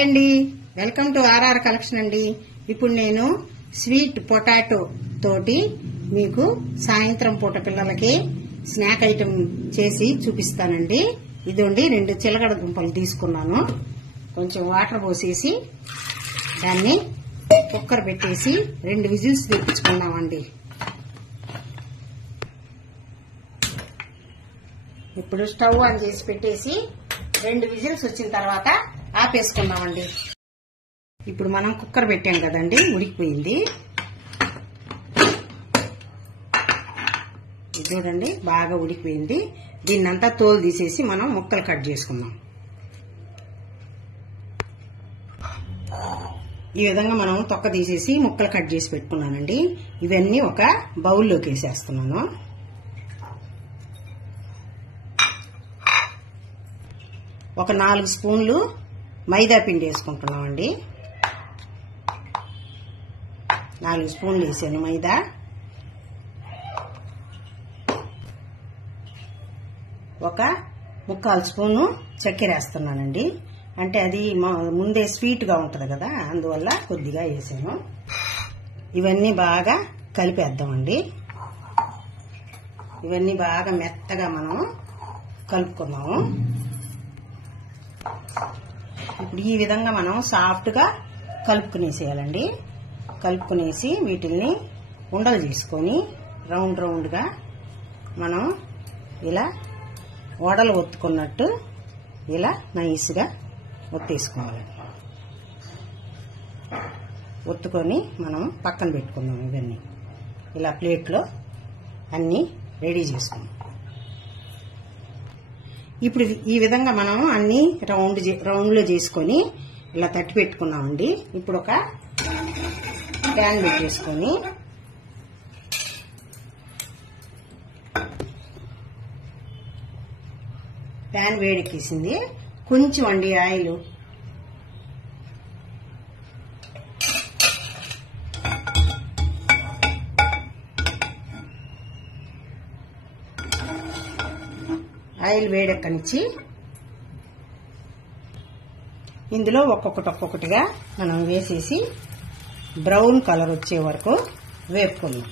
Hi అండి, welcome to RR collection అండి. ఇప్పుడు నేను స్వీట్ పొటాటో తోటి మీకు సాయంత్రం పూట పిల్లలకి స్నాక్ ఐటమ్ చేసి చూపిస్తానండి. ఇదండి 2 చిలకడ దుంపలు తీసుకున్నాను. కొంచెం వాటర్ పోసేసి దాన్ని కుక్కర్ పెట్టేసి 2 విజిల్స్ తెప్పించుకున్నామండి. ఇప్పుడు స్టవ్ ఆన్ చేసి పెట్టేసి 2 విజిల్స్ వచ్చిన తర్వాత ఆపేసుకున్నామండి. ఇప్పుడు మనం కుక్కర్ పెట్టాం కదండి, ఉడికిపోయింది. ఇది చూడండి, బాగా ఉడికిపోయింది. దీన్నంతా తోలు తీసేసి మనం ముక్కలు కట్ చేసుకున్నాం. ఈ విధంగా మనం తొక్క తీసేసి ముక్కలు కట్ చేసి పెట్టుకున్నానండి. ఇవన్నీ ఒక బౌల్లోకి వేసేస్తున్నాను. ఒక 4 స్పూన్లు మైదా పిండి వేసుకుంటున్నామండి. 4 స్పూన్లు వేసాను మైదా. ఒక 1/4 స్పూను చక్కెర వేస్తున్నానండి. అంటే అది ముందే స్వీట్ గా ఉంటది కదా, అందువల్ల కొద్దిగా వేసాను. ఇవన్నీ బాగా కలిపేద్దామండి. ఇవన్నీ బాగా మెత్తగా మనం కలుపుకున్నాము. ఇప్పుడు ఈ విధంగా మనం సాఫ్ట్ గా కలుపుకునేసేయాలండి. కలుపుకునేసి వీటిల్ని ఉండలు చేసుకొని రౌండ్ గా మనం ఇలా వడలు ఒత్తుకున్నట్టు ఇలా నైస్ గా ఒత్తేసుకోవాలండి. ఒత్తుకొని మనం పక్కన పెట్టుకుందాం. ఇవన్నీ ఇలా ప్లేట్లో అన్ని రెడీ చేసుకుందాం. ఇప్పుడు ఈ విధంగా మనం అన్ని రౌండ్ లో చేసుకొని ఇలా తట్టి పెట్టుకున్నామండి. ఇప్పుడు ఒక ప్యాన్ పెట్టేసుకొని ప్యాన్ వేడెక్కేసింది. కొంచెం అండి ఆయిల్. ఆయిల్ వేడెక్కనిచ్చి ఇందులో ఒక్కొక్కటిగా మనం వేసేసి బ్రౌన్ కలర్ వచ్చే వరకు వేపుకుందాం.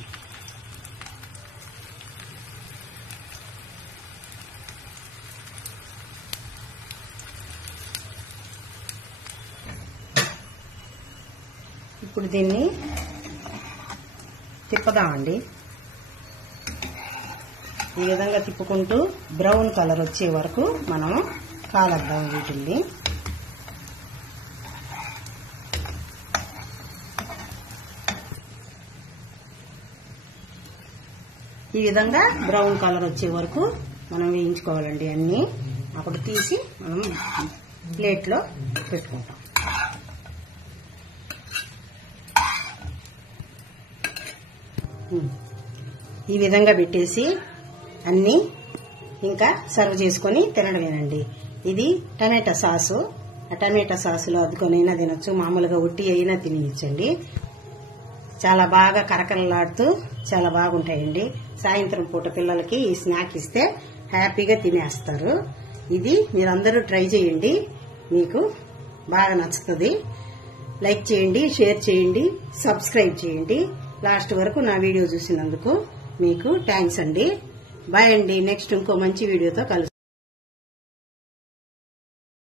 ఇప్పుడు దీన్ని తిప్పుదామండి. ఈ విధంగా తిప్పుకుంటూ బ్రౌన్ కలర్ వచ్చే వరకు మనం కాలద్దాం వీటిని. ఈ విధంగా బ్రౌన్ కలర్ వచ్చే వరకు మనం వేయించుకోవాలండి అన్ని. అప్పుడు తీసి మనం ప్లేట్లో పెట్టుకుంటాం. ఈ విధంగా పెట్టేసి అన్ని ఇంకా సర్వ్ చేసుకొని తినడమేనండి. ఇది టమాటా సాసు. ఆ టమాటా సాసులో అద్దుకొనైనా తినొచ్చు, మామూలుగా ఉట్టి అయినా తినేయచ్చండి. చాలా బాగా కరకరలాడుతూ చాలా బాగుంటాయండి. సాయంత్రం పూట పిల్లలకి ఈ స్నాక్ ఇస్తే హ్యాపీగా తినేస్తారు. ఇది మీరందరూ ట్రై చేయండి, మీకు బాగా నచ్చుతుంది. లైక్ చేయండి, షేర్ చేయండి, సబ్స్క్రైబ్ చేయండి. లాస్ట్ వరకు నా వీడియో చూసినందుకు మీకు థ్యాంక్స్ అండి. బాయ్ అండి. నెక్స్ట్ ఇంకో మంచి వీడియోతో కలుస్తాను.